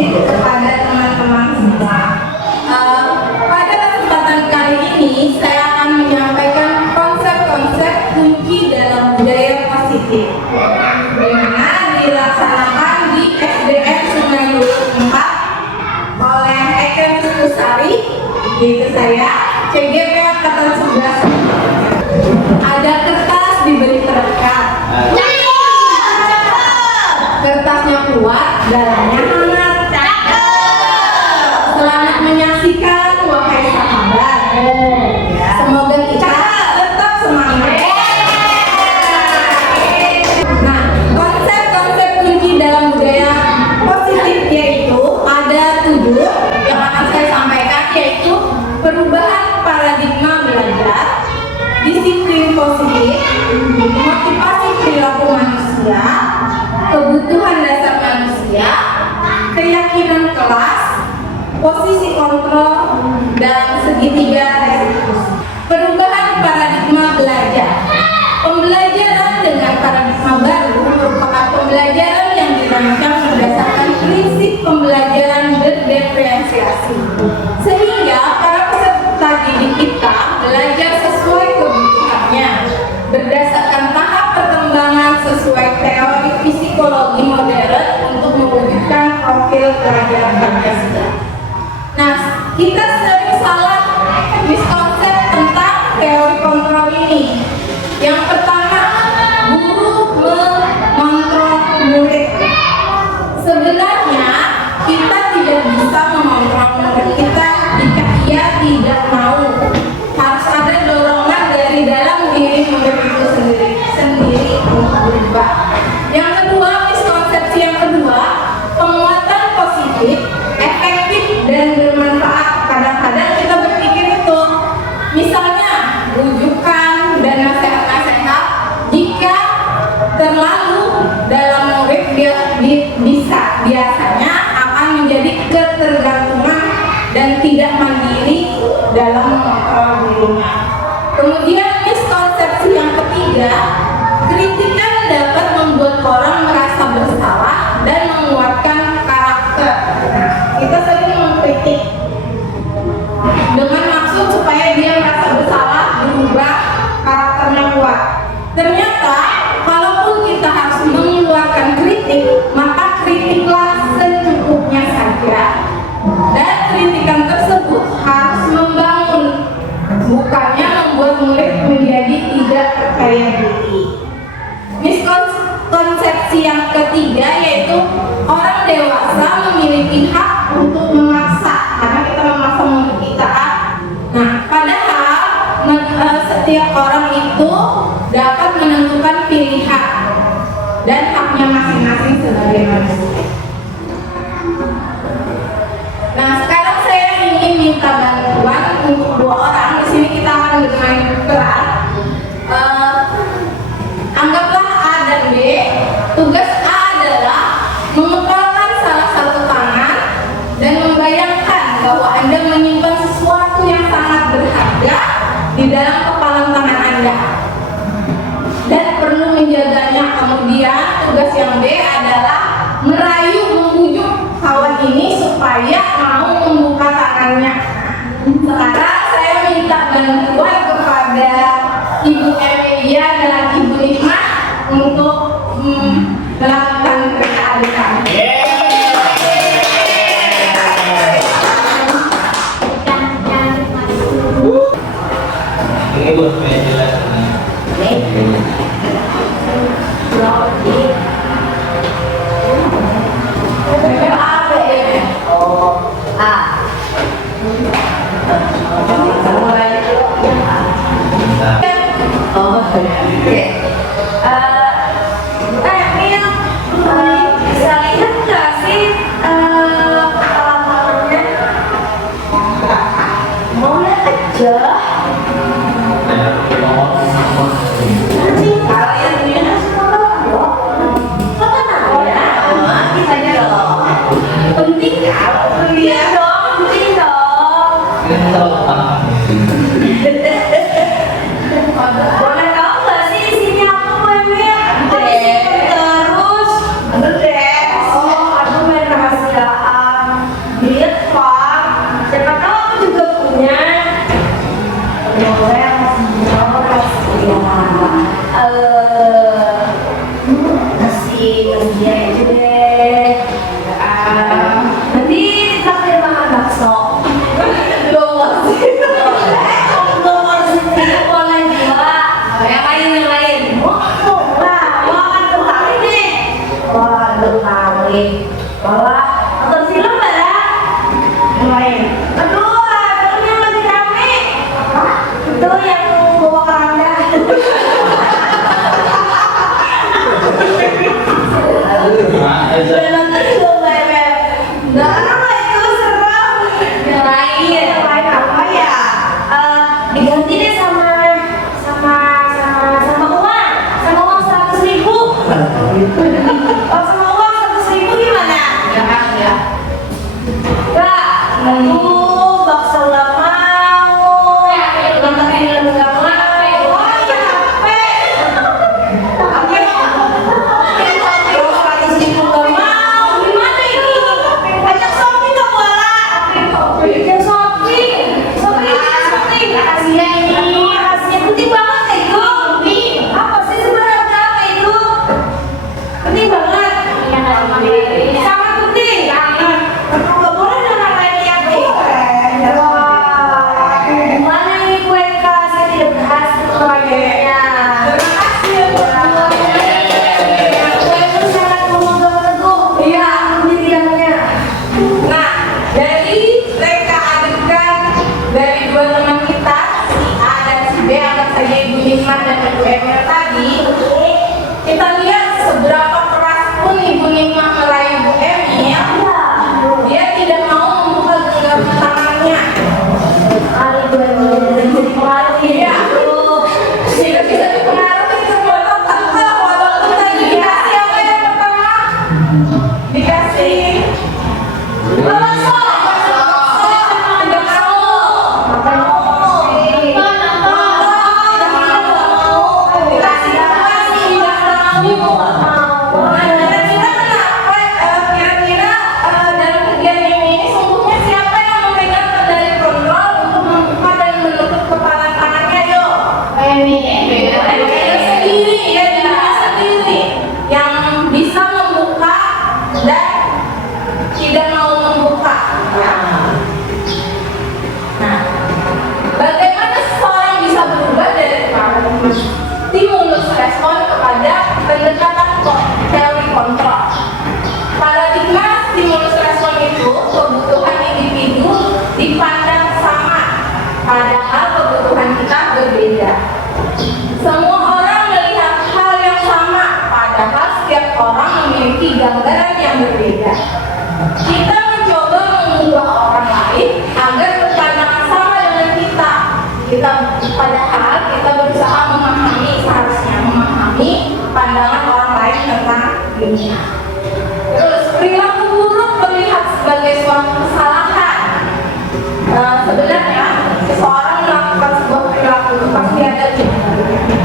positif kepada teman-teman semua. Pada kesempatan kali ini saya akan menyampaikan konsep-konsep kunci dalam budaya positif, di mana dilaksanakan di SDN Sungai Lulut 4 oleh Eke Muskusari, yaitu saya, CGP Angkatan 11. Ada kertas diberi perekat. Kertasnya kuat, dalamnya hangat. Selamat menyaksikan, wahai sahabat. Semoga kita tetap semangat. Nah, konsep-konsep kunci dalam budaya positif yaitu ada 7 yang akan saya sampaikan, yaitu perubahan paradigma belajar, disiplin positif, motivasi perilaku manusia, kebutuhan dasar manusia, keyakinan kelas, posisi kontrol, dan segitiga restitusi. Perubahan paradigma belajar. Pembelajaran dengan paradigma baru merupakan pembelajaran yang dirancang berdasarkan prinsip pembelajaran berdiferensiasi, sehingga para peserta didik kita belajar sesuai kebutuhannya, berdasarkan tahap perkembangan sesuai teori psikologi modern untuk mewujudkan profil pelajar Pancasila. Nah, kita sering salah miskonsep tentang teori kontrol ini. Yang pertama, guru mengontrol murid. Sebenarnya kita tidak bisa mengontrol murid kita jika ia tidak mau. Harus ada dorongan dari dalam diri murid itu sendiri untuk berubah. Yang kedua, miskonsepsi yang kedua, penguatan positif, efektif dan bermanfaat. Kadang-kadang kita berpikir itu, misalnya rujukan dan nasihat-nasihat, jika terlalu dalam murid biasanya akan menjadi ketergantungan dan tidak mandiri dalam mengontrol dirinya. Kemudian miskonsepsi yang ketiga, kritikan dapat membuat orang merasa bersalah dan menguatkan karakter. Kita sering mengkritik dengan maksud supaya dia merasa bersalah, berubah, karakternya kuat. Ternyata kalaupun kita harus mengeluarkan kritik, maka kritiklah secukupnya saja, dan kritikan tersebut harus membangun, bukannya membuat murid menjadi tidak percaya diri. Miskonsepsi yang ketiga yaitu orang dewasa memiliki hak untuk memaksa, karena kita memaksa murid kita. Nah, padahal setiap orang itu dapat menentukan pilihan dan haknya masing-masing sebagai manusia. Nah, sekarang saya ingin minta bantuan untuk 2 orang. Di sini kita akan bermain peran. Anggaplah A dan B. Tugas A adalah mengepalkan salah satu tangan dan membayangkan bahwa Anda menyimpan sesuatu yang sangat berharga di dalam kepalan tangan Anda dan perlu menjaganya. Kemudian tugas yang B adalah merayu, membujuk kawan ini supaya mau membuka tangannya. Sekarang saya minta bantuan kepada Ibu Emilia dan Ibu Nima untuk melakukan keadilan. Ini buat supaya jelas. sekolah nonton film nggak ya? Main. Aduh, filmnya lagi rame. Itu yang bawa keranda. Udah nonton belum, Beb? Nah, itu serem. Yang lain apa ya? Diganti deh sama uang 100.000. Oh, sama uang 100.000 gimana? Ya. Kak, bakso nggak mau, nonton film nggak mau. Oh ya, HP. 100.000 nggak mau. Gimana ini? Ajak shopping nggak boleh. Ajak shopping. Rahasia ini. Rahasia penting banget ya itu. Apa sih sebenarnya apa itu? Penting banget. Sangat penting. Nggak boleh dengan lain yang wah, gimana ini kue Kak? Saya tidak berhasil proyeknya. Terima kasih ya buat kue itu sangat memegang. Iya, pilihannya. Nah, dari reka adegan dari dua teman kita, si A dan si B, anggap saja Ibu Nikmat dan Ibu Emil tadi, kita lihat seberapa keras pun Ibu Nikmat merayu Ibu Emil, dia tidak mau membuka genggaman tangannya. Hari gue jadi pengaruh Iya, tidak bisa dipengaruhi semua tante, walaupun tadi dikasih apa yang pertama? Dikasih bakso. tidak mau. Dikasih apa sih? Tidak mau. Nah, kira-kira dalam kejadian ini sungguhnya siapa yang memegang kendali kontrol untuk membuka dan menutup kepalan tangannya? Yuk. Emil sendiri, ya dirinya sendiri yang bisa membuka dan tidak mau membuka. Nah, bagaimana seseorang bisa berubah dari stimulus respon kepada pendekatan teori kontrol? Paradigma stimulus respon itu kebutuhan individu dipandang sama, padahal kebutuhan kita berbeda. Semua orang melihat hal yang sama, padahal setiap orang memiliki gambaran yang berbeda. Kita mencoba mengubah orang lain agar berpandangan sama dengan kita. Padahal kita berusaha seharusnya memahami pandangan orang lain tentang dunia. Terus, perilaku buruk terlihat sebagai suatu kesalahan. Sebenarnya seseorang melakukan sebuah perilaku itu pasti ada ciri-cirinya.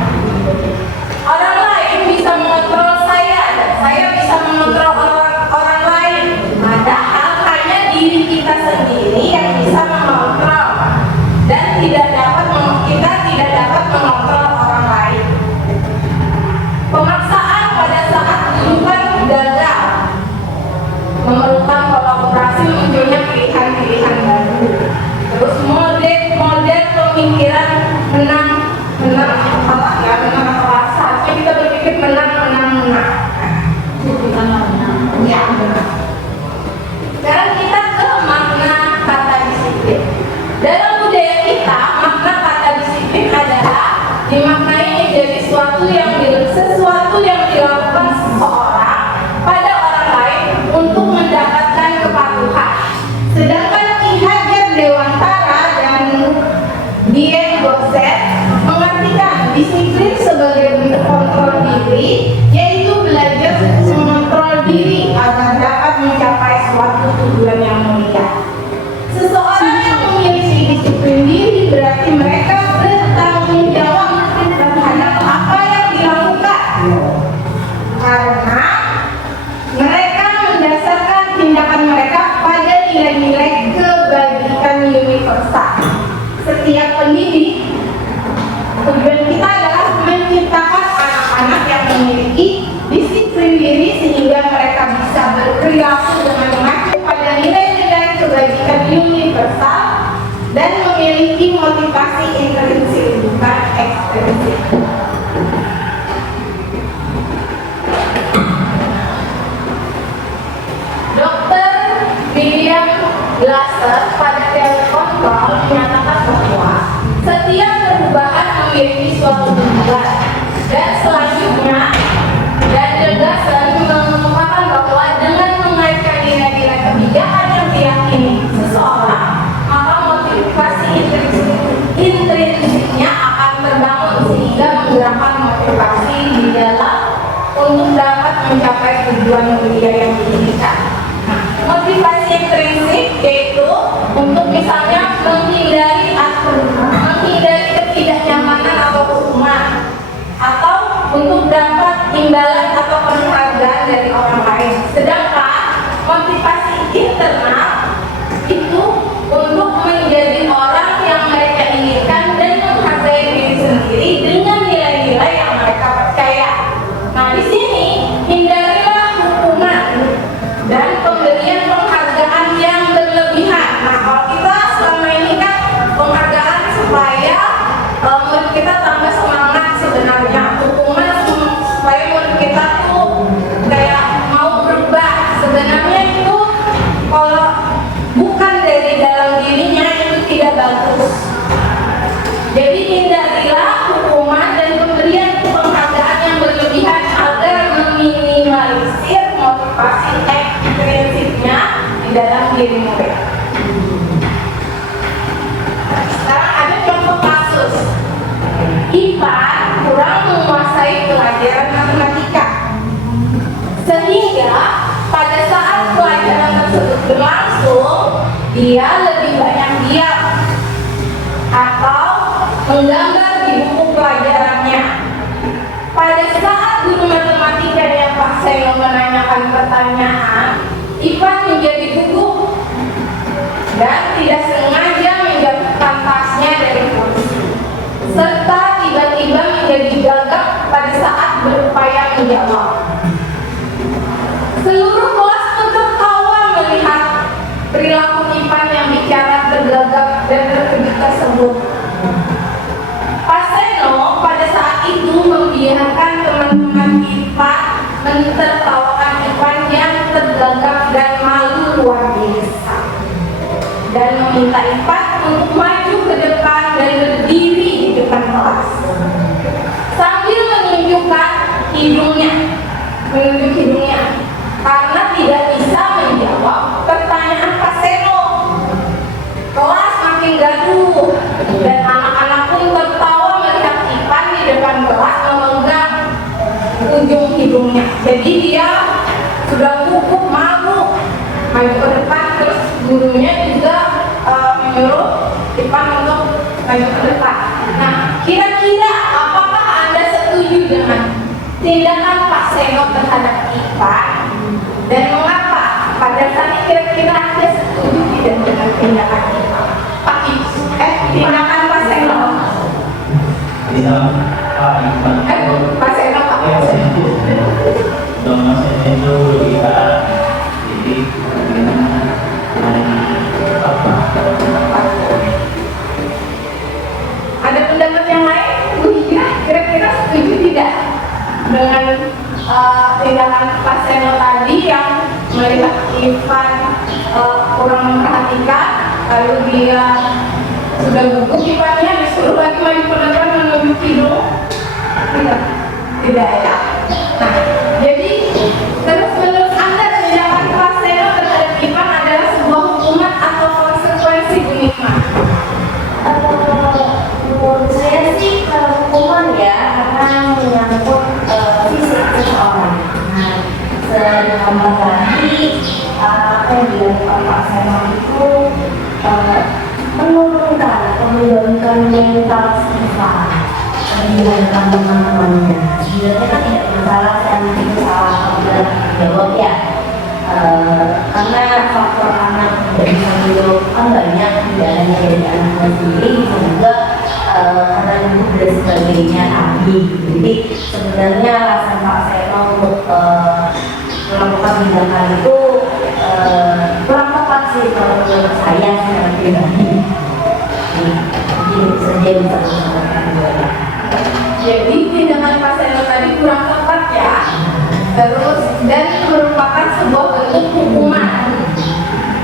Orang lain bisa mengontrol saya dan saya bisa mengontrol orang lain. Padahal hanya diri kita sendiri yang bisa mengontrol dan kita tidak dapat mengontrol orang lain. Pemaksaan pada saat kehidupan gagal memerlukan kolaborasi, munculnya pilihan-pilihan baru. Terus model pemikiran menang rasa. Kita berpikir menang. Ya, benar. Sekarang kita ke makna kata disiplin. Dalam budaya kita, makna kata disiplin adalah dimaknai menjadi sesuatu yang dilakukan seseorang pada orang lain untuk mendapatkan kepatuhan. Sedangkan Ki Hajar Dewantara dan Dieng Gosset mengartikan disiplin sebagai bentuk kontrol diri, yaitu belajar mengontrol diri agar dapat mencapai suatu tujuan yang mulia. Seseorang yang memiliki disiplin diri berarti mereka bertanggung jawab terhadap apa yang dilakukan, karena mereka mendasarkan tindakan mereka pada nilai-nilai kebajikan universal. Setiap pendidik, tujuan kita adalah menciptakan anak-anak yang memiliki disiplin diri sehingga mereka bisa berperilaku dengan mengacu pada nilai-nilai kebajikan universal dan memiliki motivasi intrinsik bukan ekstrinsik. Dr. Glaser pada teori kontrol menyatakan bahwa setiap perubahan memiliki suatu tujuan, dan selanjutnya Glaser mengungkapkan bahwa dengan mengaitkan nilai-nilai kebijakan yang diyakini seseorang, maka motivasi intrinsiknya akan terbangun sehingga menggerakkan motivasi di dalam untuk dapat mencapai tujuan mulia yang diinginkan. Motivasi intrinsik yaitu untuk misalnya menghindari ketidaknyamanan atau hukuman, atau untuk dapat imbalan atau penghargaan dari orang lain. Sedangkan motivasi internal itu untuk menjadi orang yang mereka inginkan dan menghargai diri sendiri dengan nilai-nilai yang mereka percaya. Nah, di sini hindarilah hukuman dan pemberian penghargaan yang berlebihan. Nah, kalau kita selama ini kan penghargaan supaya murid kita tambah semangat sebenarnya, hukuman supaya murid kita tuh kayak mau berubah. Sebenarnya itu kalau bukan dari dalam dirinya itu tidak bagus. Jadi hindarilah hukuman dan pemberian penghargaan yang berlebihan agar meminimalisir motivasi ekstrinsiknya di dalam diri murid. Sekarang ada contoh kasus. Ipan kurang menguasai pelajaran matematika, sehingga pada saat pelajaran tersebut berlangsung, dia lebih banyak diam atau menggambar di buku pelajarannya. Pada saat guru matematika yang Pak Seno menanyakan pertanyaan, Ipan menjadi gugup dan tidak sengaja menjatuhkan tasnya dari kursi, serta tiba-tiba menjadi gagap pada saat berupaya menjawab. Seluruh kelas pun tertawa melihat perilaku Ipan yang bicara tergagap dan terkejut tersebut. Pak Seno pada saat itu membiarkan teman-teman Ipan mentertawakan Ipan yang tergagap dan malu luar biasa, dan meminta Ipan untuk maju ke depan dan berdiri di depan kelas sambil menunjuk hidungnya karena tidak bisa menjawab pertanyaan Pak Seno. Kelas makin gaduh dan anak-anak pun tertawa melihat Ipan di depan kelas memegang ujung hidungnya. Jadi dia sudah gugup, malu, maju ke depan. Terus gurunya juga menyuruh Ipan untuk maju ke depan. Nah, kira-kira apakah Anda setuju dengan tindakan Pak Seno terhadap Ipan? Dan mengapa? Pada saat ini kira-kira Anda setuju tidak dengan tindakan Ipan? Tindakan Pak Seno. Pak Seno, Pak Seno. Mas itu kita jadi ada pendapat yang lain? Kira-kira setuju tidak dengan tindakan Pak Seno tadi yang melihat Ivan kurang memperhatikan, lalu dia sudah gugup Ivannya disuruh lagi maju ke depan menunjuk hidung? Tidak ya. Nah, jadi terus menurut Anda tindakan Pak Seno terhadap Ivan adalah sebuah hukuman atau konsekuensi Bu Nikma? Menurut saya sih hukuman ya, karena menyangkut fisik seseorang. Nah, sedangkan tadi apa yang dilakukan Pak Seno itu menurunkan atau menurunkan mental sifat, menurunkan teman-temannya. Sebenarnya kan tidak masalah dan itu salah dalam jawab ya. Karena faktor anak tidak bisa menjawab kan banyak, tidak hanya dari anaknya sendiri, bisa juga karena ibu dan sebagainya tadi. Jadi sebenarnya alasan Pak Seno untuk melakukan tindakan itu kurang tepat sih kalau menurut saya secara pribadi. Jadi saja bisa menyampaikan. Jadi tindakan Pak Seno tadi kurang tepat ya, terus dan merupakan sebuah bentuk hukuman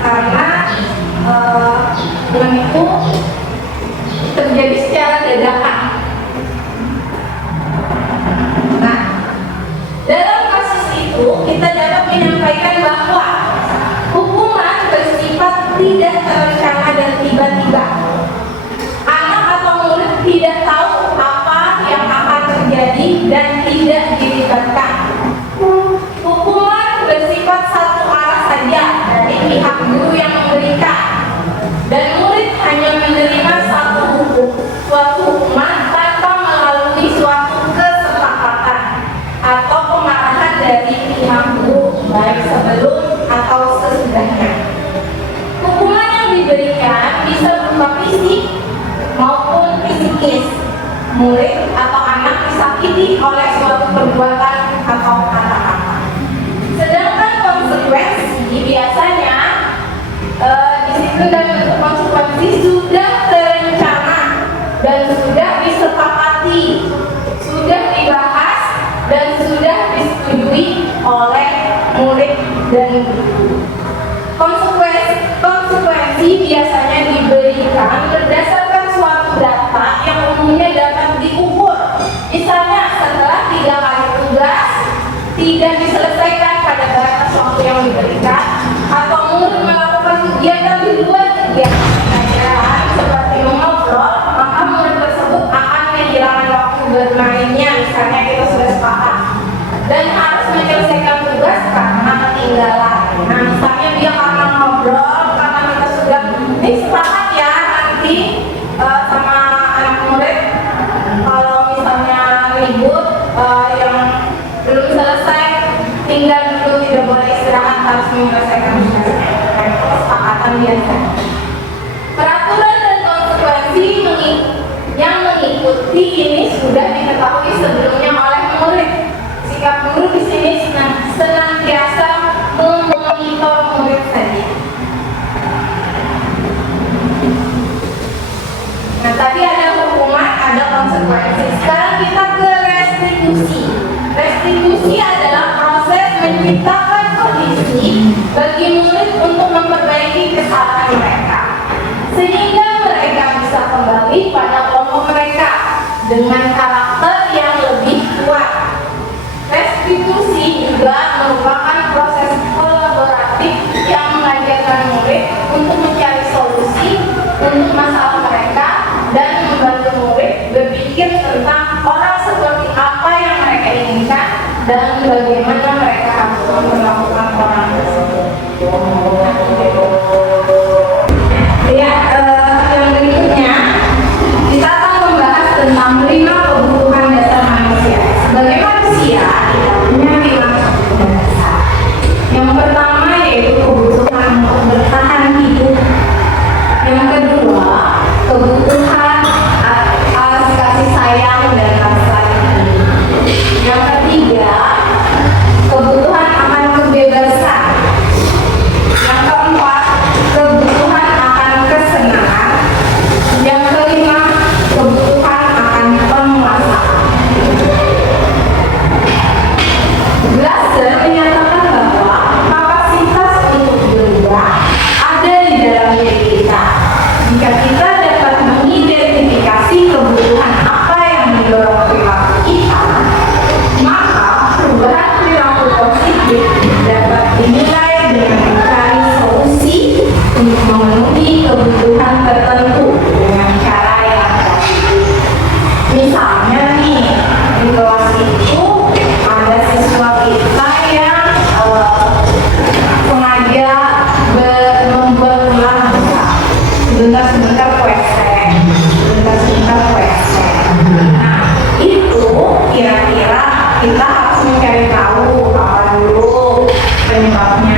karena guru yang memberikan, dan murid hanya menerima suatu hukuman tanpa melalui suatu kesepakatan atau pengarahan dari pihak guru, baik sebelum atau sesudahnya. Hukuman yang diberikan bisa berupa fisik maupun psikis. Murid atau anak disakiti oleh suatu perbuatan atau kata-kata. Sedangkan konsekuensi biasanya disiplin dan bentuk konsekuensi sudah terencana dan sudah disepakati, sudah dibahas dan sudah disetujui oleh murid dan guru. Konsekuensi biasanya diberikan berdasarkan suatu data yang umumnya dapat diukur. Misalnya setelah 3 kali tugas tidak diselesaikan pada batas waktu yang diberikan, atau murid melakukan kegiatan di luar kegiatan pelajaran seperti mengobrol, maka murid tersebut akan kehilangan waktu bermainnya. Misalnya kita sudah sepakat dan harus menyelesaikan tugas karena ketinggalan. Nah, misalnya dia karena ngobrol, karena kita sudah sepakat ya nanti sama anak murid kalau misalnya ribut yang belum selesai, tinggal dulu, tidak boleh istirahat, harus menyelesaikan tugasnya. Kesepakatan biasa. Peraturan dan konsekuensi yang mengikuti ini sudah diketahui sebelumnya oleh murid. Sikap guru di sini senantiasa memonitor murid saja. Nah, tadi ada hukuman, ada konsekuensi. Sekarang kita ke restitusi. Restitusi adalah proses menciptakan kondisi bagi murid untuk memperbaiki kesalahan mereka, sehingga mereka bisa kembali pada kelompok mereka dengan karakter yang lebih kuat. Restitusi juga merupakan proses kolaboratif yang mengajarkan murid untuk mencari solusi untuk masalah mereka dan membantu murid berpikir tentang orang seperti apa yang mereka inginkan dan bagaimana mereka harus memperlakukan orang tersebut. Ya, yang berikutnya kita akan membahas tentang 5 kebutuhan dasar manusia. Sebagai manusia, kita punya 5 kebutuhan dasar. Yang pertama yaitu kebutuhan untuk bertahan hidup. Yang kedua, kebutuhan atas kasih sayang dan rasa ingin. Yang ketiga, kebutuhan akan kebebasan. Yang keempat, kebutuhan akan kesenangan. Yang kelima, kebutuhan akan penguasaan. Glaser menyatakan bahwa kapasitas untuk berubah ada di dalam diri kita. Jika kita dapat mengidentifikasi kebutuhan apa yang mendorong perilaku kita, maka perubahan perilaku positif dapat dinilai dengan mencari solusi untuk memenuhi kebutuhan tertentu dengan cara yang baik. Misalnya nih, di kelas itu ada siswa kita yang sengaja membuat ulang sebentar-sebentar kuesen. Nah, itu kira-kira kita harus mencari tahu apa dulu penyebabnya.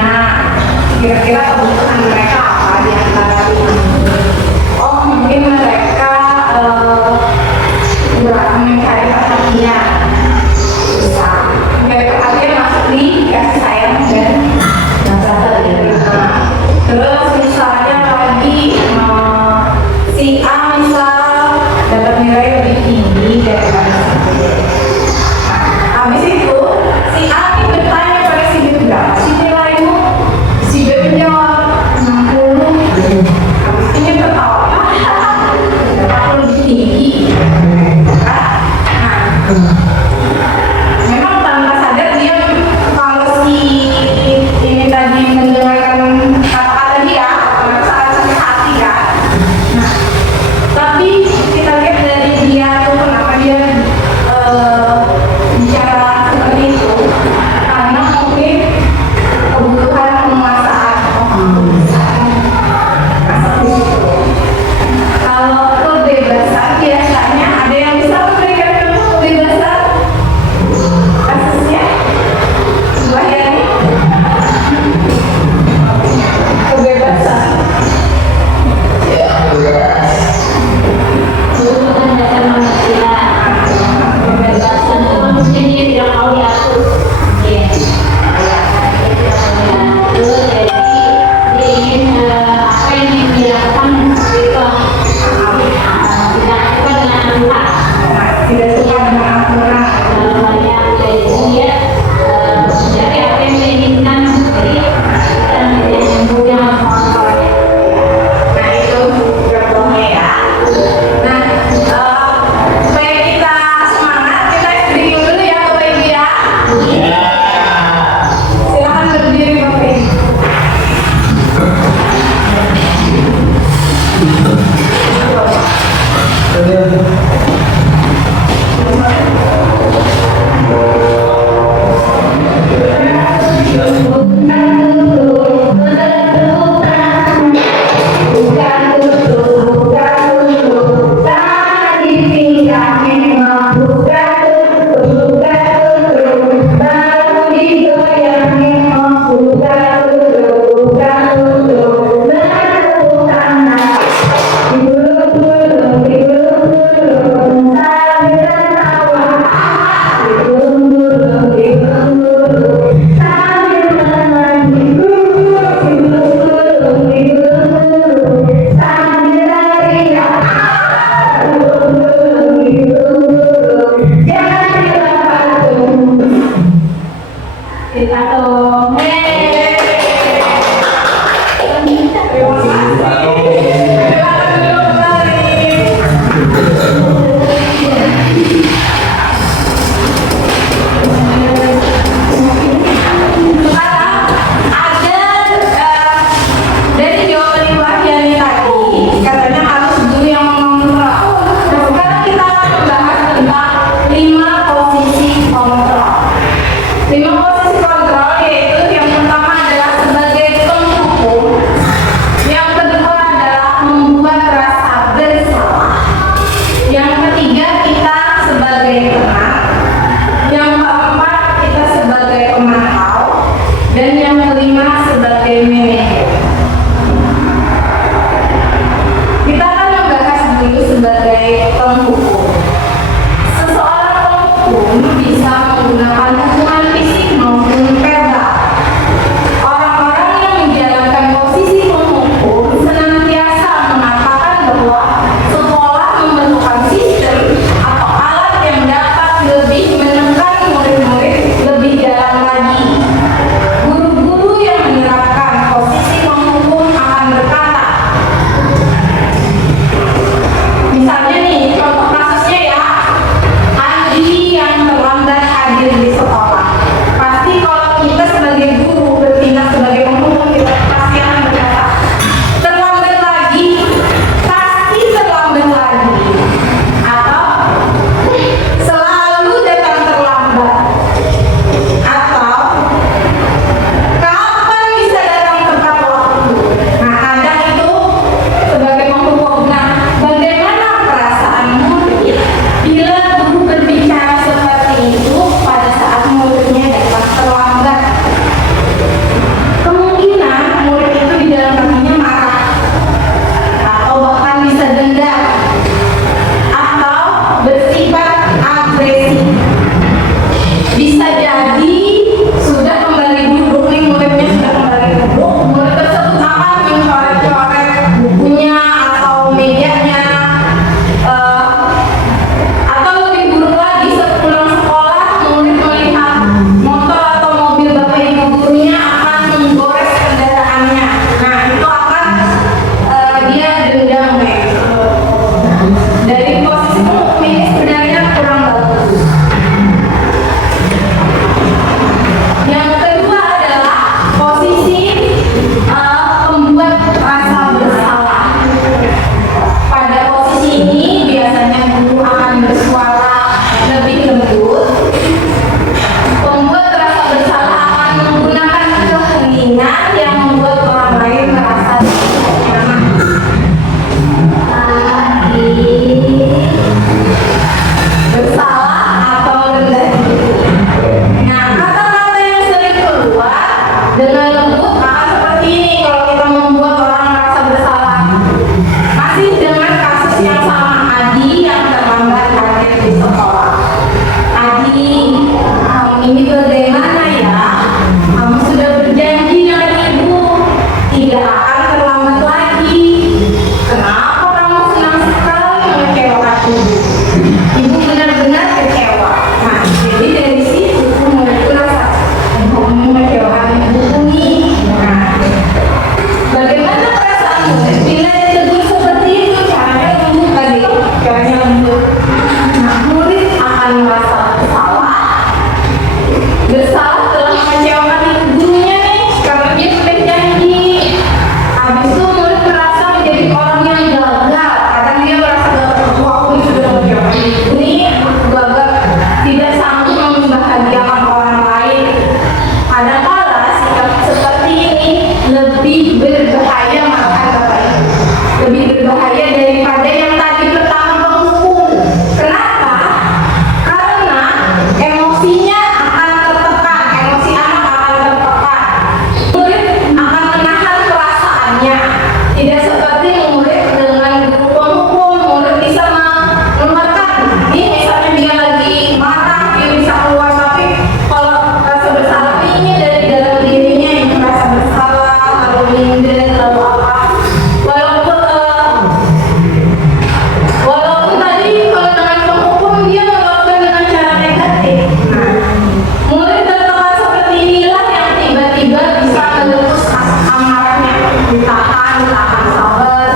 sabar.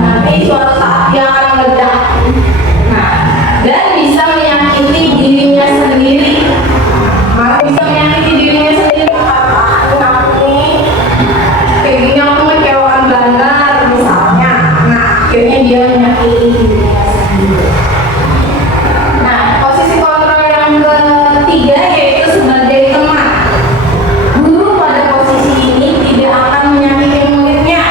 Nanti suatu saat dia akan meledak. Nah, dan bisa menyakiti dirinya sendiri. Malah bisa menyakiti dirinya sendiri. Aku nih, kayak gini aku mengecewakan banget misalnya. Nah, akhirnya dia menyakiti dirinya sendiri. Nah, posisi kontrol yang ketiga yaitu sebagai teman. Guru pada posisi ini tidak akan menyakiti muridnya.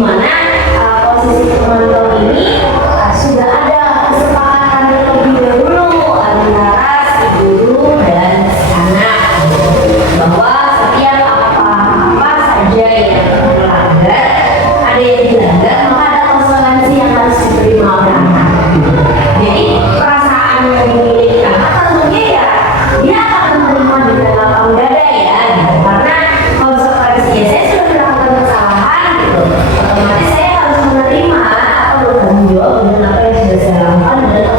mana posisi pemantau ini sudah ada kesepakatan terlebih dahulu antara si guru dan si anak bahwa setiap apa saja yang melanggar, ada yang dilanggar, maka ada konsekuensi yang harus diterima oleh anak. Jadi perasaan yang dimiliki anak tentunya ya dia akan menerima dengan lapang dada ya, gitu. Karena konsekuensinya saya sudah melakukan kesalahan gitu, otomatis saya harus menerima atau bertanggung jawab dengan apa yang sudah saya lakukan dan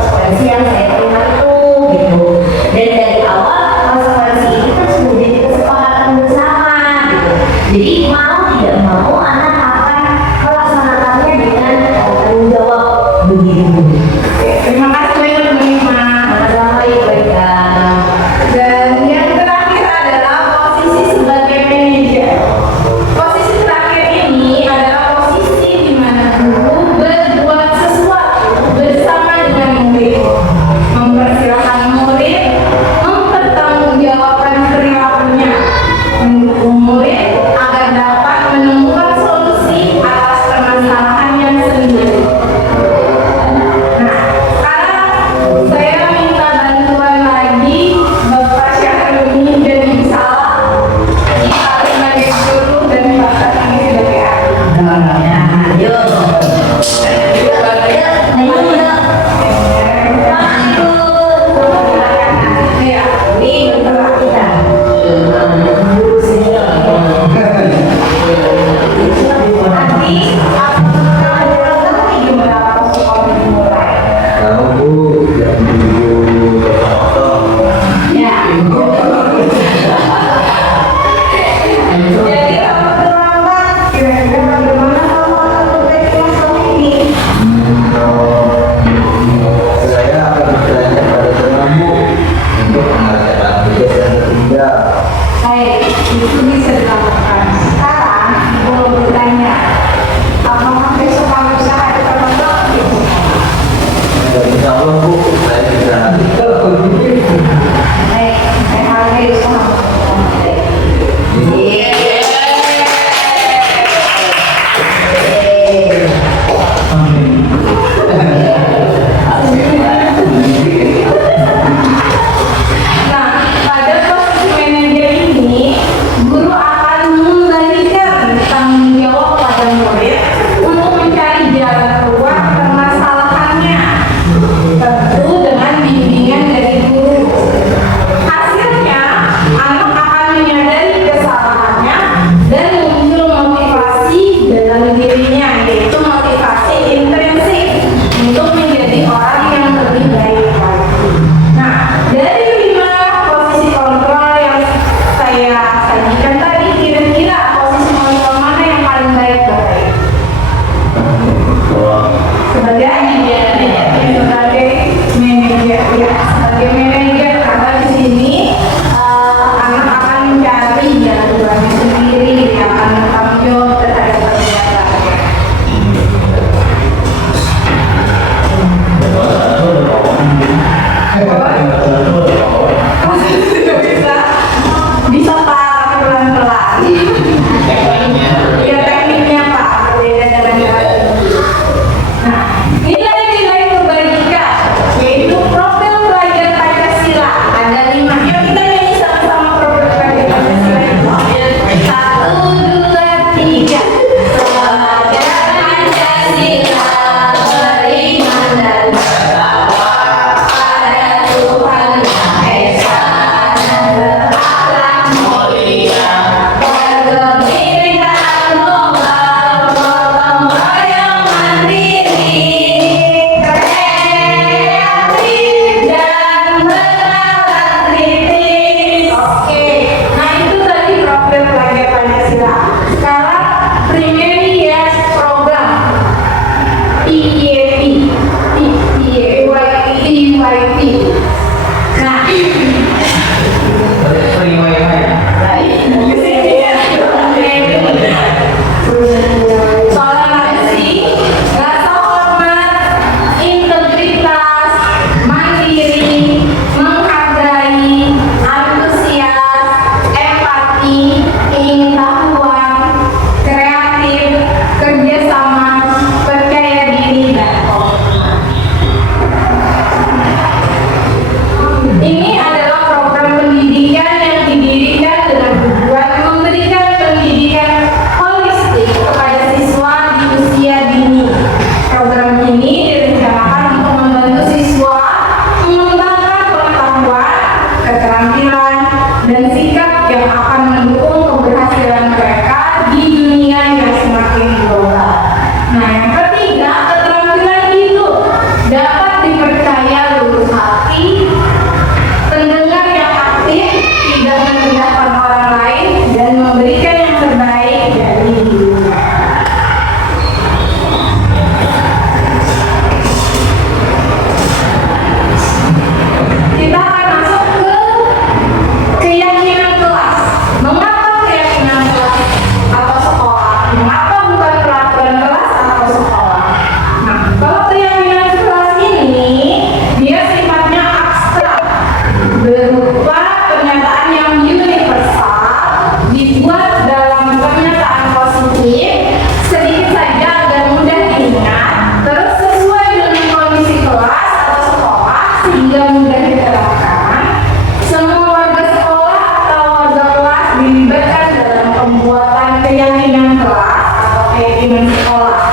sekolah.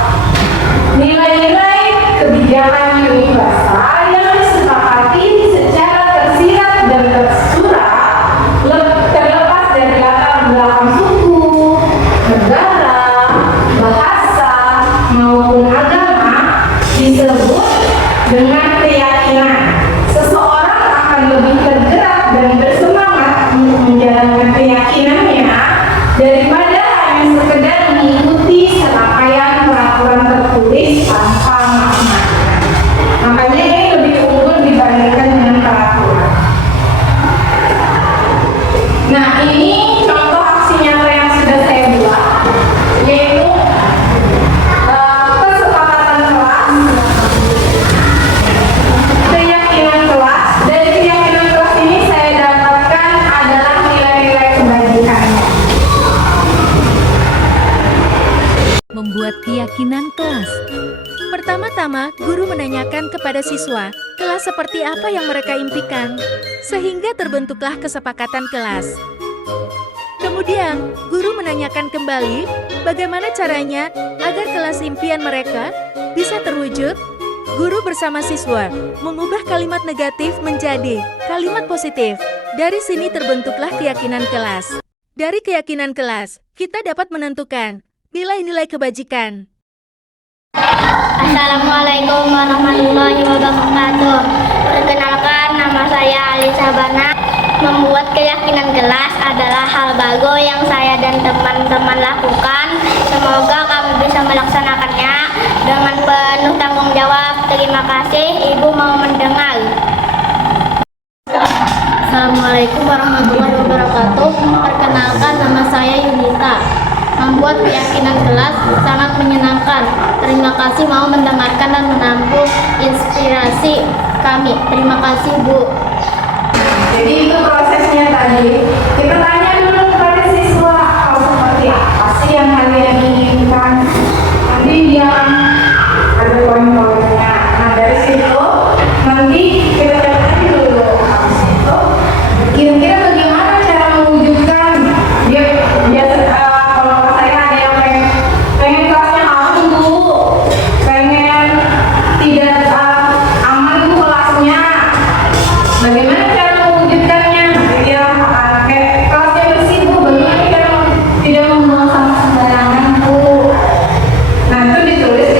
Nilai-nilai kebijakan universal yang disepakati secara tersirat dan tersurat terlepas dari latar belakang suku, negara, bahasa, maupun agama disebut dengan keyakinan. Seseorang akan lebih tergerak dan bersemangat untuk menjalankan keyakinannya daripada hanya sekedar mengikuti serangkaian peraturan tertulis tanpa makna. Makanya ini lebih unggul dibandingkan dengan peraturan. Nah, ini contoh aksi nyata yang sudah saya buat, yaitu kesepakatan kelas, keyakinan kelas. Dari keyakinan kelas ini saya dapatkan adalah nilai-nilai kebajikan. Membuat keyakinan kelas. Pertama-tama, guru menanyakan kepada siswa, kelas seperti apa yang mereka impikan, sehingga terbentuklah kesepakatan kelas. Kemudian, guru menanyakan kembali bagaimana caranya agar kelas impian mereka bisa terwujud. Guru bersama siswa mengubah kalimat negatif menjadi kalimat positif. Dari sini terbentuklah keyakinan kelas. Dari keyakinan kelas, kita dapat menentukan nilai-nilai kebajikan. Assalamualaikum warahmatullahi wabarakatuh. Perkenalkan, nama saya Alisa Bana. Membuat keyakinan kelas adalah hal baru yang saya dan teman-teman lakukan. Semoga kami bisa melaksanakannya dengan penuh tanggung jawab. Terima kasih. Ibu mau mendengar. Assalamualaikum warahmatullahi wabarakatuh. Perkenalkan, nama saya Yunita. Membuat keyakinan kelas sangat menyenangkan. Terima kasih mau mendengarkan dan menampung inspirasi kami. Terima kasih, Bu. Jadi itu prosesnya tadi. Kita tanya dulu kepada siswa kalau seperti apa sih yang kalian inginkan. Nanti dia ada poin-poinnya. Nah, dari situ nanti kita tanya dulu habis itu kira-kira bagaimana cara mewujudkan dia kalau saya ada yang pengen kelasnya aman, Bu, pengen tidak aman, Bu, kelasnya. Bagaimana cara mewujudkannya? Ya, kayak kelasnya bersih, Bu. Bagaimana cara tidak membuang sampah sembarangan, Bu? Nah, itu ditulis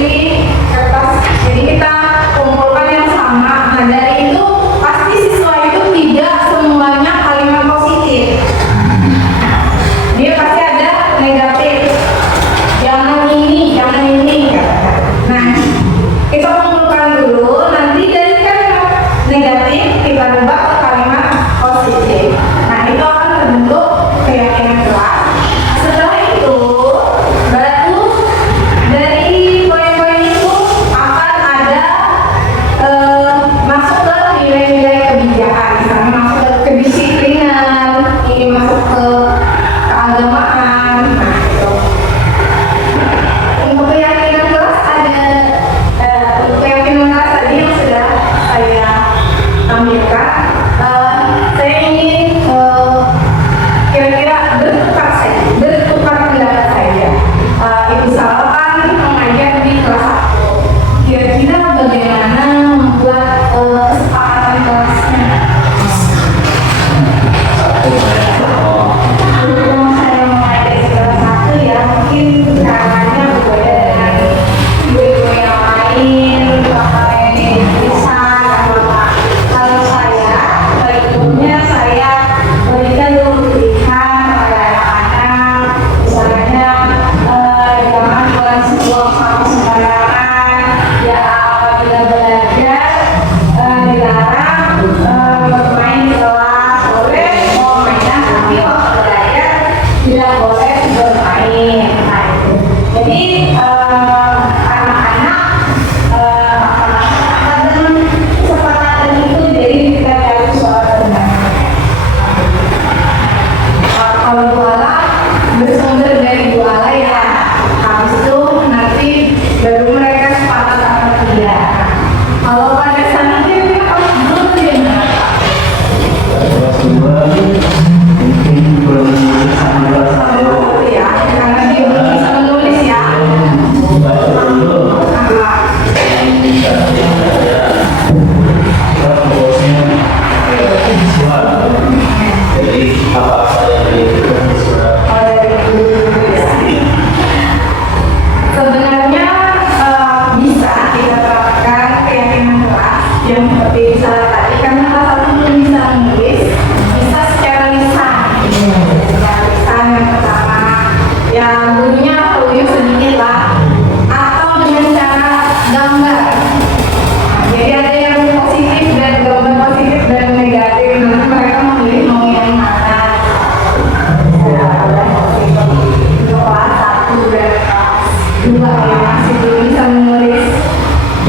yang masih belum bisa menulis.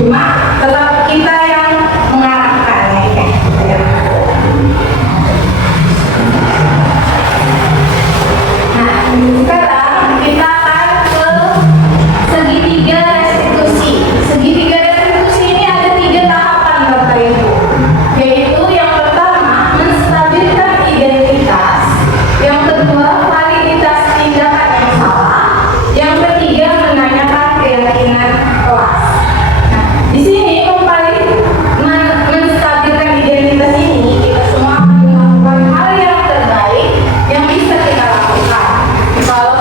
Cuma tetap kita yang mengarahkannya ya. Nah, sekarang kita akan ke segitiga restitusi. Segitiga restitusi ini ada 3 tahapan Bapak Ibu. Yaitu yang pertama, menstabilkan identitas. Yang kedua, validitas tindakan yang salah. Yang ketiga, menanyakan keyakinan kelas. Nah, di sini menstabilkan identitas ini, kita semua akan melakukan hal yang terbaik yang bisa kita lakukan. Kalau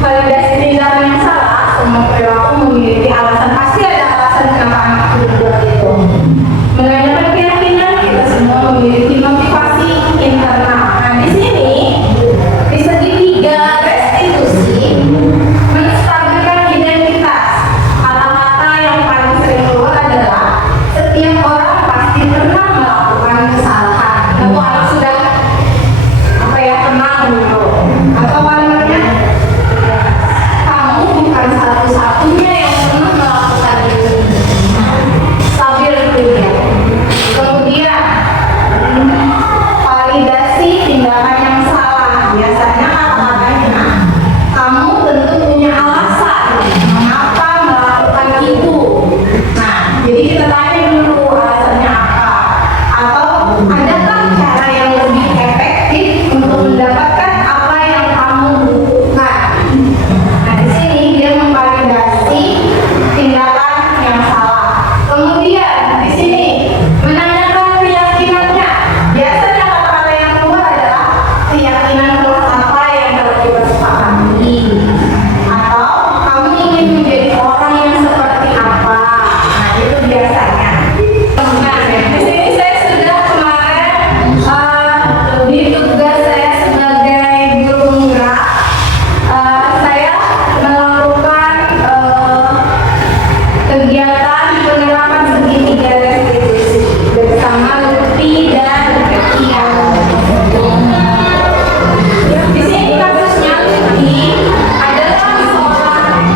validasi tindakan yang salah, semua perilaku memiliki alasan, pasti ada alasan kenapa anak berbuat itu. Menanyakan keyakinan, kita semua memiliki motivasi internal. Nah, di sini di segitiga restitusi, menstabilkan identitas. Kata-kata yang paling sering keluar adalah setiap orang pasti pernah melakukan kesalahan. Kalau anak sudah tenang dulu. Atau kalimatnya, kamu bukan satu-satunya yang pernah melakukan itu. Stabil itu dia. Kemudian validasi tindakan yang salah. Biasanya kata-katanya, kamu tentu punya alasan mengapa melakukan itu. Nah, jadi kita tanya dulu alasannya apa. Atau adakah cara yang lebih efektif untuk mendapatkan apa yang kamu butuhkan. Nah, di sini dia memvalidasi tindakan yang salah. Kemudian di sini menanyakan keyakinannya. Biasanya kata-kata yang keluar adalah keyakinan kelas apa yang harus kita sepakati. Atau kamu ingin menjadi orang yang seperti apa. Nah, itu biasanya. Nah, di sini saya sudah kemarin di tugas saya sebagai guru penggerak, saya melakukan kegiatan penerapan segitiga restitusi bersama Lutfi dan Ketia. Di sini kasusnya Lutfi adalah seorang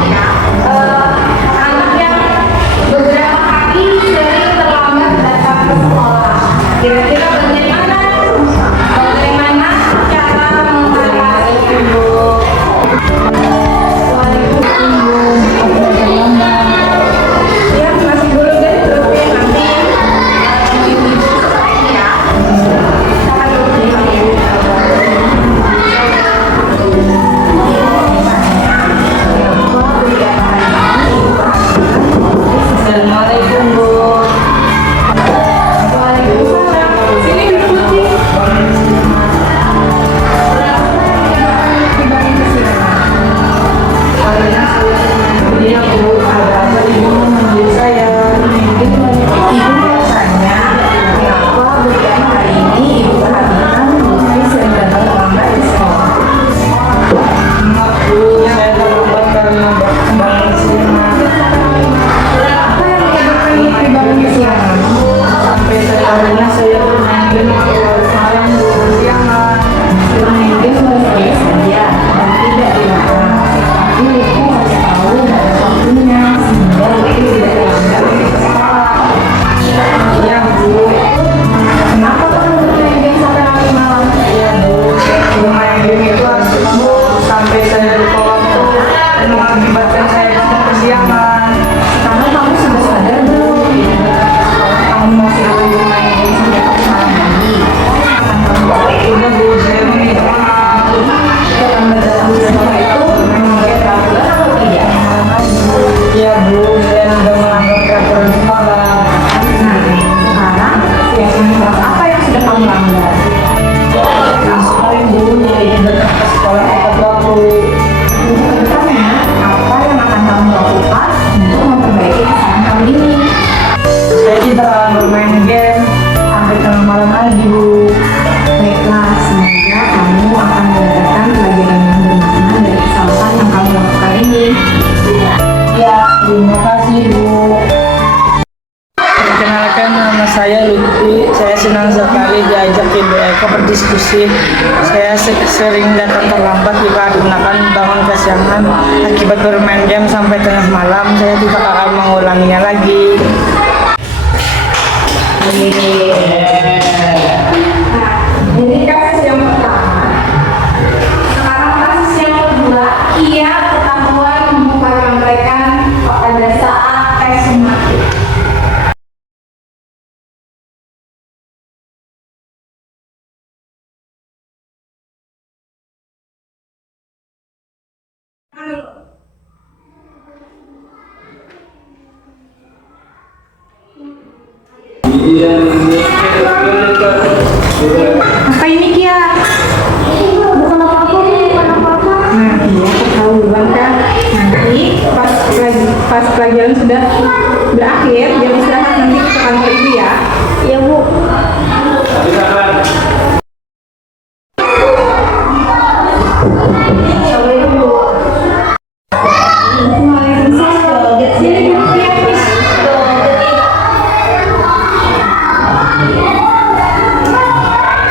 mereka berdiskusi. Saya sering datang terlambat jika digunakan bangun kesiangan akibat bermain game sampai tengah malam. Saya tidak akan mengulanginya lagi. Ini kasus yang pertama. Sekarang kasus yang kedua, ia ketahuan membuka contekan pada saat tes sumatif. Apa ini Kia? Bukan apa-apa, bukan apa-apa. Nah, iya ketahuan kan. Nanti pas pelajaran sudah berakhir, jam istirahat nanti ke kantor ibu ya. Iya Bu.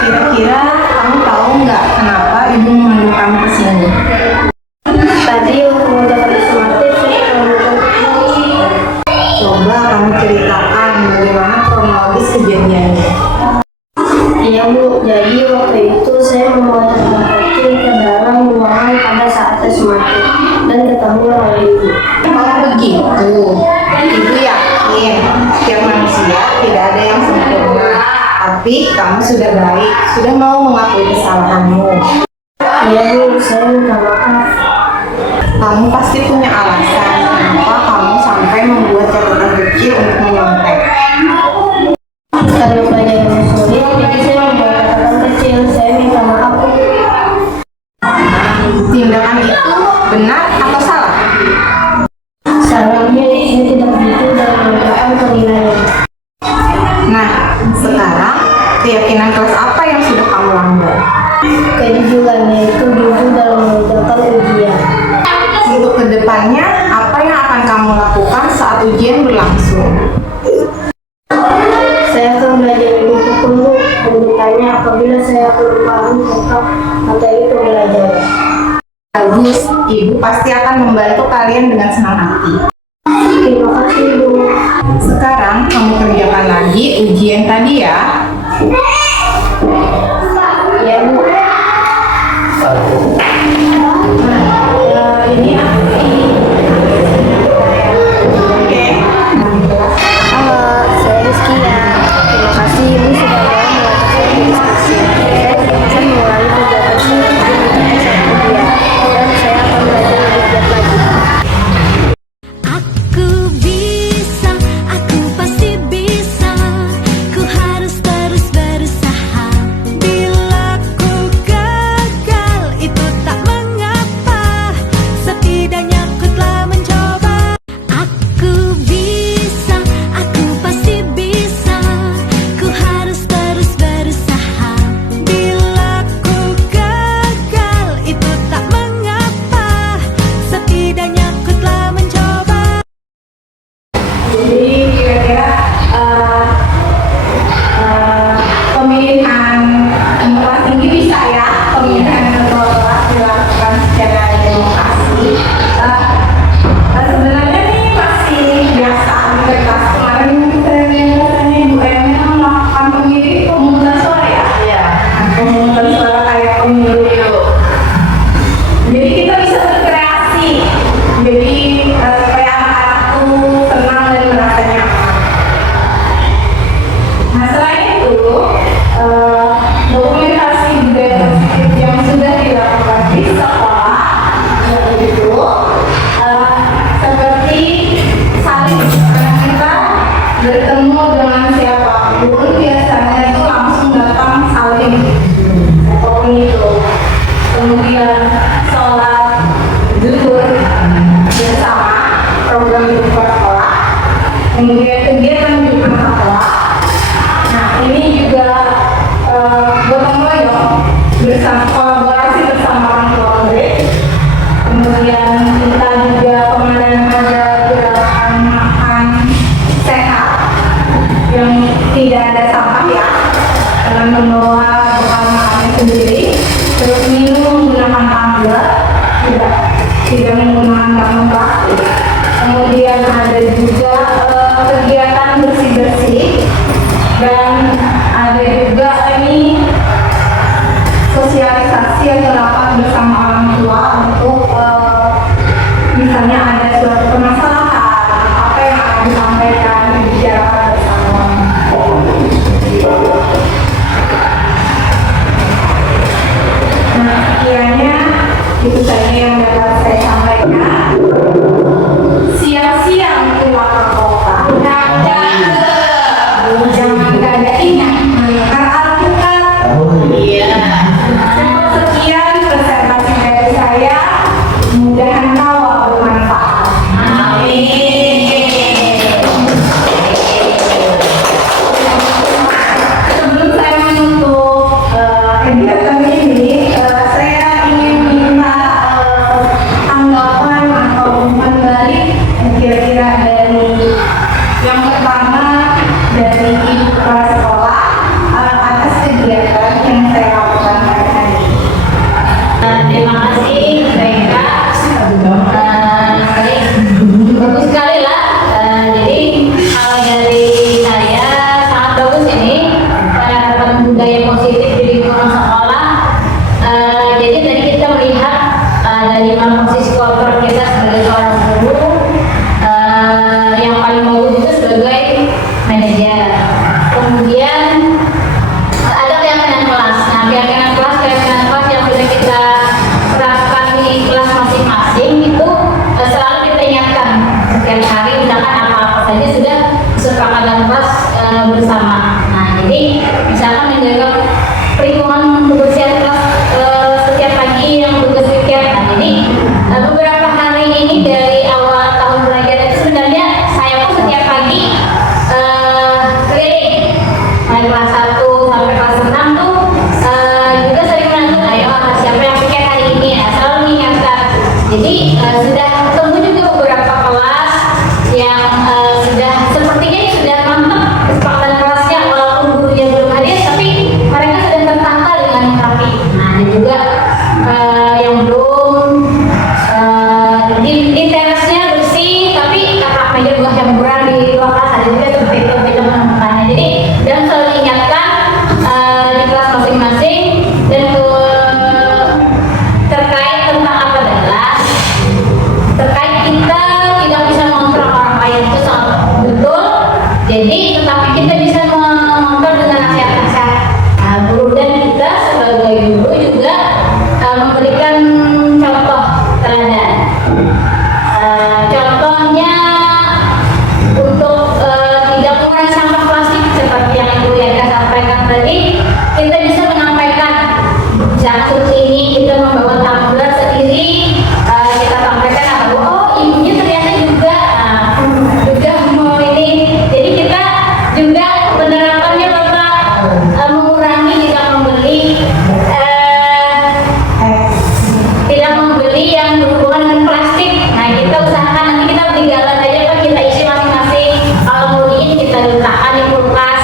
Kira-kira kamu tahu nggak kenapa ibu memanggil kamu ke sini? Tadi waktu menjaga sumatif saya Coba kamu ceritakan bagaimana kronologis kejadiannya. Iya Bu, jadi waktu itu saya membawa anak kecil ke dalam ruangan pada saat tes sumatif dan ketahuan oleh ibu. Oh begitu. Ibu yakin setiap manusia tidak ada yang sempurna. Tapi kamu sudah baik, sudah mau mengakui kesalahanmu. Iya Bu, saya minta maaf. Kamu pasti punya alasan kenapa kamu sampai membuat catatan kecil untuk menyontek. Karena pelajarannya sulit, jadi saya membuat catatan kecil. Saya minta maaf Bu. Tindakan itu benar atau salah? Salahnya saya tidak begitu dalam mengerjakan penilaian. Nah, sekarang keyakinan kelas apa yang sudah kamu langgar? Kejujurannya itu jujur dalam mengerjakan ujian. Untuk kedepannya, apa yang akan kamu lakukan saat ujian berlangsung? Saya akan belajar lebih tekun Bu, dan ditanya apabila saya belum paham tentang materi pembelajaran. Bagus, ibu pasti akan membantu kalian dengan senang hati. Terima kasih Bu. Sekarang kamu kerjakan lagi ujian tadi ya. Ya Bu. Ini Oke. Halo, saya Rizky ya. Terima kasih Ibu sudah mau mengajak saya berdiskusi. Saya terpaksa mengulangi kegiatan ini untuk mencapai satu dia. Dan saya akan belajar lebih giat lagi. Aku bisa, aku pasti bisa. Ku harus terus berusaha. Bila ku gagal, itu tak mengapa. Setidaknya ku telah mencoba. Aku bisa, aku pasti bisa. Ku harus terus berusaha. Bila ku gagal, itu tak mengapa. Setidaknya ku telah mencoba. Jadi kira-kira pemilihan kelas tinggi bisa ya, pemilihan ketua kelas dilakukan secara demokrasi. Sebenarnya ini masih biasa di kelas. Kemarin kita biasanya Ibu Emi melakukan pemungutan suara ya. Iya. Pemungutan suara kayak pemilu. Jadi kita bisa berkreasi. Jadi supaya anak-anak tuh tenang dan merasa nyaman. Nah selain itu, dokumentasi budaya positif yang sudah dilakukan di sekolah, yaitu seperti saling karena kita bertemu dengan siapapun biasanya itu langsung datang saling apapun itu. Kemudian sholat zuhur bersama program di sekolah, kemudian kegiatan di sekolah. Nah ini juga gotong royong bersama, kolaborasi bersama orang tua murid. Kemudian kita juga kemarin ada gerakan makan sehat yang tidak ada sampah ya, dengan membawa bekal tamu praktik. Kemudian ada juga kegiatan bersih-bersih, dan ada juga ini sosialisasi atau rapat bersama orang tua untuk misalnya ada suatu permasalahan apa yang akan disampaikan dibicarakan bersama. Nah, kiranya itu saja yang dapat saya sampaikan. Siang-siang keluar ke kota, jangan gak ada ingat menukar alpukat. Sekian presentasi dari saya, mudahan tawa bermanfaat. Sebelum saya menutup kegiatan ini, saya ingin minta tanggapan atau umpan balik kira-kira dari yang pertama dari ibu kepala sekolah atas kegiatan yang saya lakukan hari ini. Terima kasih Reka. Bagus sekali lah. Jadi kalau dari saya sangat bagus ini penerapan budaya positif di lingkungan sekolah. Jadi tadi kita melihat dari posisi kultur kita sebagai seorang guru, yang paling bagus itu sebagai manajer. Kemudian ada keyakinan kelas. Nah, keyakinan kelas yang sudah kita terapkan di kelas masing-masing itu selalu kita ingatkan setiap hari, misalkan apa-apa saja sudah disepakati kelas bersama. Nah, jadi misalkan menjaga lingkungan kebersihan kelas setiap pagi yang tugas weekend. Nah, jadi beberapa hari ini dari awal tahun belajar itu sebenarnya saya pun setiap pagi keliling mulai kelas 1 sampai kelas 6 tuh juga sering menentukan ayo siapa yang weekend hari ini. Nah, selalu mengingatkan. Jadi sudah ketemu juga beberapa kelas yang sudah sepertinya ini sudah mantap kesepakatan kelasnya, walaupun gurunya belum hadir tapi mereka sudah tertata dengan rapi. Nah, ada juga yang belum di terasnya bersih tapi kakak meja buah campuran di ruang kelas, ada juga seperti itu kita menemukannya. Jadi dan selalu ingatkan di kelas masing-masing. Dan terkait tentang apa adalah terkait kita tidak bisa mengontrol orang lain, itu sangat betul. Jadi tetapi kita bisa mengontrol dengan nasihat-nasihat guru, dan kita sebagai guru juga memberikan contoh teladan. Contohnya untuk tidak mengurangi sampah plastik seperti yang Ibu Yada sampaikan tadi, kita bisa menyampaikan seperti ini, kita membawa tumbler sendiri, kita sampaikan oh ibunya ternyata juga mau ini. Jadi kita juga penerapannya Bapak mengurangi tidak membeli yang berhubungan dengan plastik. Nah, kita usahakan nanti kita beli galon aja Pak, kita isi masing-masing. Kalau mau dingin kita letakkan di kulkas.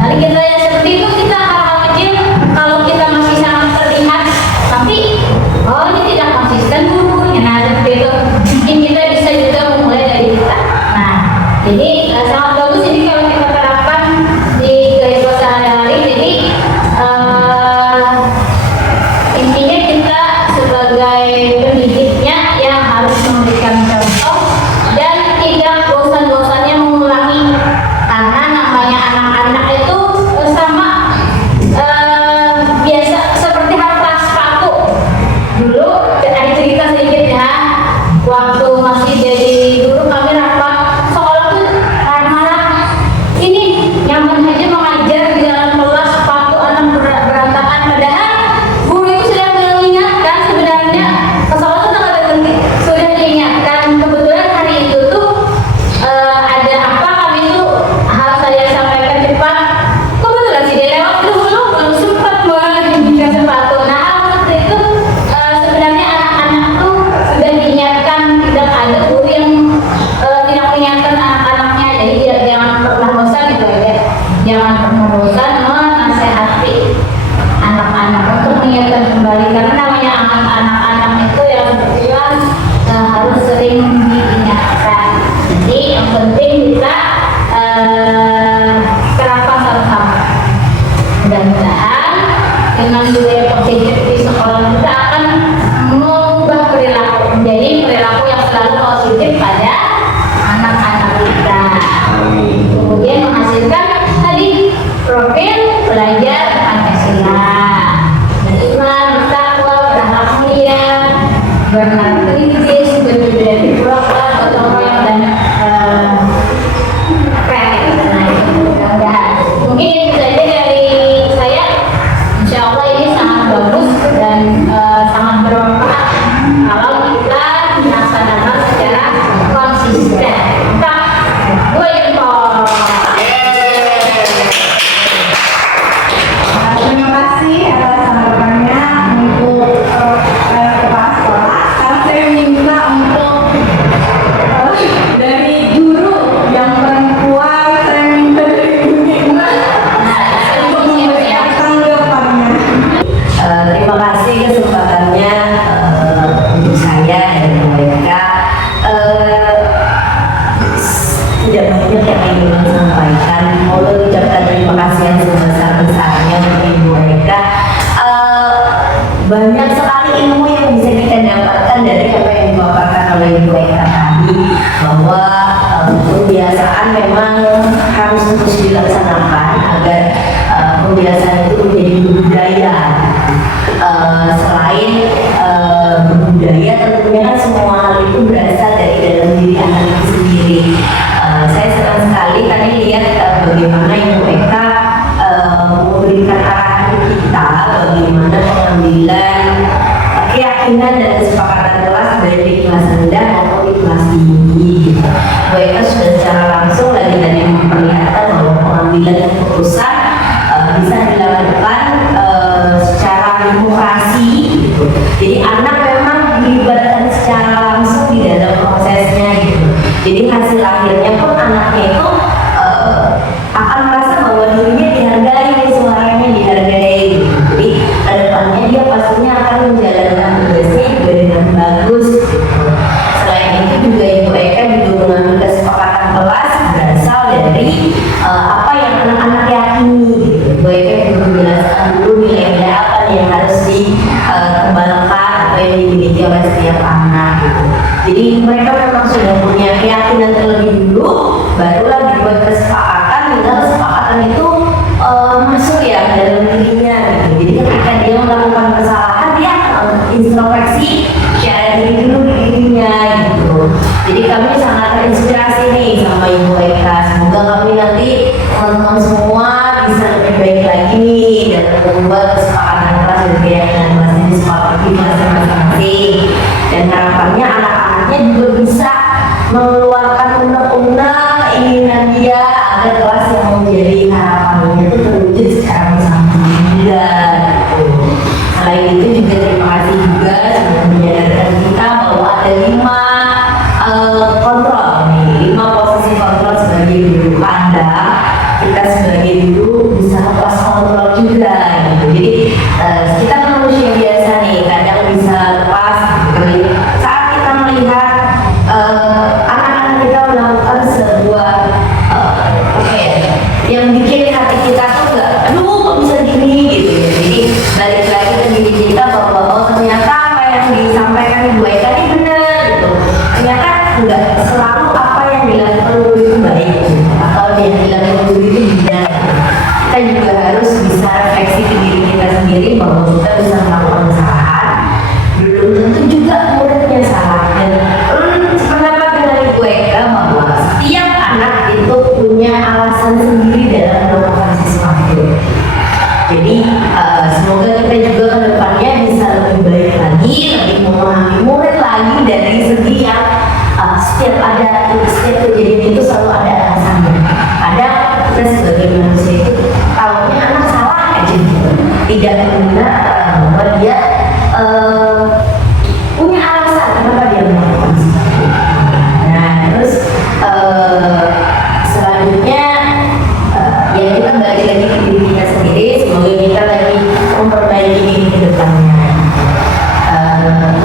Nanti kita yang seperti itu, kita hal-hal kecil kalau kita masih sangat terlihat tapi oh ini tidak konsisten gurunya. Nah, seperti itu mungkin kita bisa juga memulai dari kita. Nah, jadi sangat bagus ini kalau kita terapkan di kehidupan sehari-hari. Jadi intinya kita sebagai pendidiknya yang harus memberikan contoh dan tidak bosan-bosannya mengulangi, karena namanya anak-anak itu sama biasa seperti hal sepatu. Dulu ada cerita sedikit ya, waktu masih jadi guru kami rapat sekolah tuh marah-marah, ini nyaman aja mengajar di dalam kelas sepatu anak berantakan, padahal guru itu sudah mengingatkan sebenarnya sekolah itu sudah diingatkan. Kebetulan hari itu tuh ada apa kami tuh hal saya sampaikan cepat, kebetulan sih dia lewat dulu belum sempat menghentikan sepatu. Nah, seperti itu sebenarnya anak-anak tuh sudah diingatkan, tidak ada guru yang tidak mengingatkan anak-anaknya. Jadi jangan pernah bosan gitu ya, jangan pernah bosan menasehati anak-anak untuk mengingatkan kembali, karena namanya anak-anak itu yang seperti itu harus sering diingatkan. Jadi yang penting kita terapkan sama-sama. Mudah-mudahan dengan budaya positif di sekolah kita akan mengubah perilaku menjadi perilaku yang selalu positif pada anak-anak kita. Kemudian menghasilkan tadi profil belajar Pancasila, beriman, bertakwa, berakhlak mulia, berakhlak kritis, berbudaya beragam, gotong royong dan kreatif. Mungkin itu saja dari saya. Insya Allah ini sangat bagus dan sangat bermanfaat kalau kita melaksanakan secara konsisten. Gue jempol. Terima kasih atas sambutannya untuk kepala sekolah. Sekarang saya minta untuk dari guru yang perempuan, saya minta dari Bu Nina untuk memberikan tanggapannya. Terima kasih kesempatannya untuk saya dan mereka. Tidak banyak yang ingin sampaikan. Mau ucapkan terima kasih yang sebesar-besarnya untuk Ibu Eka. Banyak sekali ilmu yang bisa kita dapatkan dari apa yang dipaparkan oleh Ibu Eka tadi, bahwa kebiasaan memang harus terus dilaksanakan agar kebiasaan itu menjadi budaya. Selain berbudaya, tentunya kan semua hal itu berasal dari dalam diri anak itu sendiri. Saya senang sekali tadi lihat bagaimana Ibu Eka memberikan arahan kita bagaimana pengambilan keyakinan dan kesepakatan kelas baik di kelas rendah maupun di kelas tinggi. Ibu Eka sudah secara langsung lagi tadi memperlihatkan bahwa pengambilan keputusan bisa dilakukan secara demokrasi gitu. Jadi anak memang dilibatkan secara langsung di dalam prosesnya gitu. Jadi hasil akhirnya pun anaknya itu akan merasa bahwa dirinya dihargai, suaranya dihargai gitu. Jadi kedepannya dia pastinya akan menjalankan tugasnya juga dengan bagus gitu. Selain itu juga Ibu Eka juga mengambil kesepakatan kelas berasal dari apa yang anak-anak yakini gitu. Ibu Eka juga menjelaskan dulu nilai apa yang harus dikembangkan atau yang dimiliki oleh setiap anak gitu. Jadi mereka memang sudah punya keyakinan terlebih dulu, barulah dibuat kesepakatan, hingga kesepakatan itu masuk ya dalam dirinya gitu. Jadi ketika dia melakukan kesalahan, dia akan introspeksi secara diri dulu di dirinya gitu. Jadi kami sangat terinspirasi nih sama Ibu Eka. Semoga kami nanti teman-teman semua bisa lebih baik lagi nih dalam membuat kesepakatan kelas dan keyakinan kelasnya disepakati masing-masing. Dan harapannya anak-anaknya juga bisa mengeluarkan unek-unek keinginan dia agar kelas yang menjadi harapannya itu terwujud secara bersama juga gitu. Selain itu juga terima kasih juga sudah menyadarkan kita bahwa ada 5 kontrol nih, 5 posisi kontrol sebagai guru kandang. Kita sebagai guru bisa kelas kontrol juga gitu. Jadi kita manusia biasa nih, kadang bisa lepas gitu. Saat kita melihat anak-anak kita melakukan sebuah yang bikin hati kita tuh enggak, aduh kok bisa gini gitu ya. Jadi balik lagi ke diri kita bahwa ternyata apa yang disampaikan Ibu Eka ini benar gitu. Ternyata enggak selalu apa yang dilakukan guru itu baik gitu, atau yang dilakukan guru itu benar gitu. Kita juga harus bisa refleksi ke diri kita sendiri bahwa kita bisa melakukan kesalahan, belum tentu juga muridnya salah. Dan sependapat dengan Ibu Eka bahwa setiap anak itu punya alasan sendiri dalam melakukan sesuatu. Jadi semoga kita juga ke depannya bisa lebih baik lagi, lebih memahami murid lagi dari segi yang setiap kejadian itu selalu ada alasannya. Ada kita sebagai manusia itu tahunya anak salah aja gitu, tidak benar bahwa dia punya alasan kenapa dia melakukan sesuatu. Nah terus selanjutnya ya kita balik lagi ke diri kita sendiri. Semoga kita lagi memperbaiki diri ke depannya.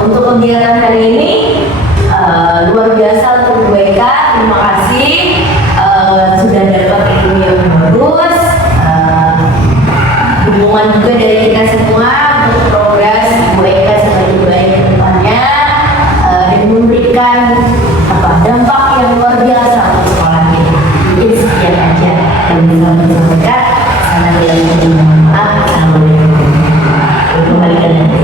Untuk kegiatan hari ini juga terima kasih sudah dapat ilmu yang bagus. Hubungan juga dari kita semua untuk progres Ibu Eka sebagai baik ke depannya dan memberikan dampak yang luar biasa untuk sekolah ini. Jadi sekian aja yang bisa saya sampaikan. Karena tidak mohon maaf. Assalamualaikum. Kembalikan nanti.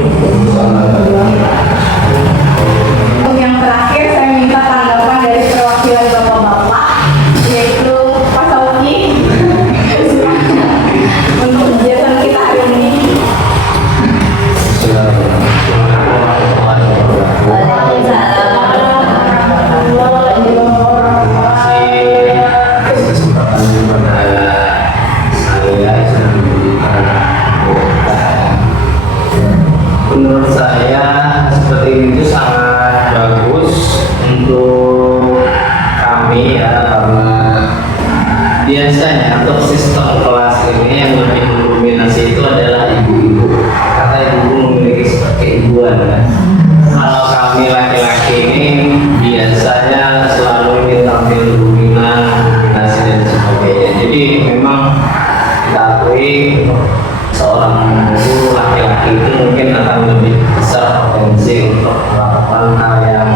Untuk yang terakhir, saya minta tanggapan dari perwakilan bapak-bapak, yaitu Pak Sauki, untuk kegiatan kita hari ini. Menurut saya seperti itu sangat bagus untuk kami ya, karena biasanya untuk sistem kelas ini yang lebih mendominasi itu adalah ibu-ibu, karena ibu memiliki sifat keibuan kan. Kalau kami laki-laki ini biasanya selalu ingin tampil dominan, dominasi dan sebagainya. Jadi memang kita akui seorang guru laki-laki itu mungkin akan lebih besar potensi untuk melakukan hal yang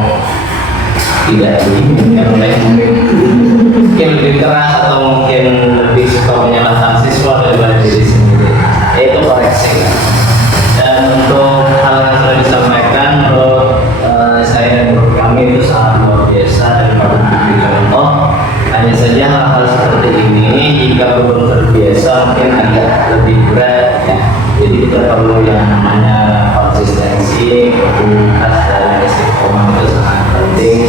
tidak diinginkan oleh mungkin lebih keras atau mungkin lebih suka menyalahkan siswa daripada diri sendiri, yaitu koreksi kan. Dan untuk hal yang sudah disampaikan menurut saya dan menurut kami itu sangat luar biasa dan patut diberi contoh. Hanya saja hal-hal seperti ini jika belum terbiasa mungkin agak lebih berat ya. Jadi kita perlu yang namanya konsistensi, komunitas dan istiqomah itu sangat penting,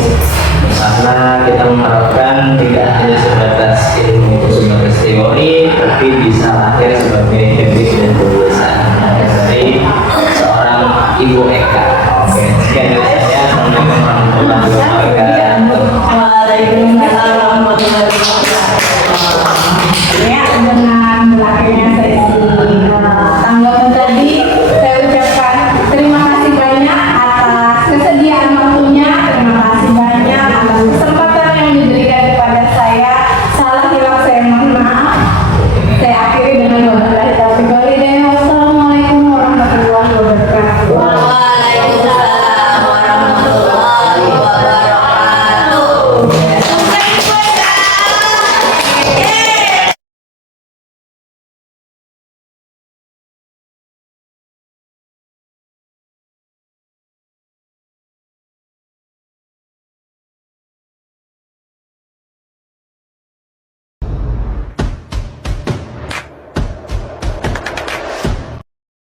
karena kita mengharapkan tidak hanya sebatas ilmu itu sebagai teori, tapi bisa akhir sebagai habit dan kebiasaan dari seorang Ibu Eka. Oke, sekian dari saya. Assalamualaikum warahmatullahi wabarakatuh.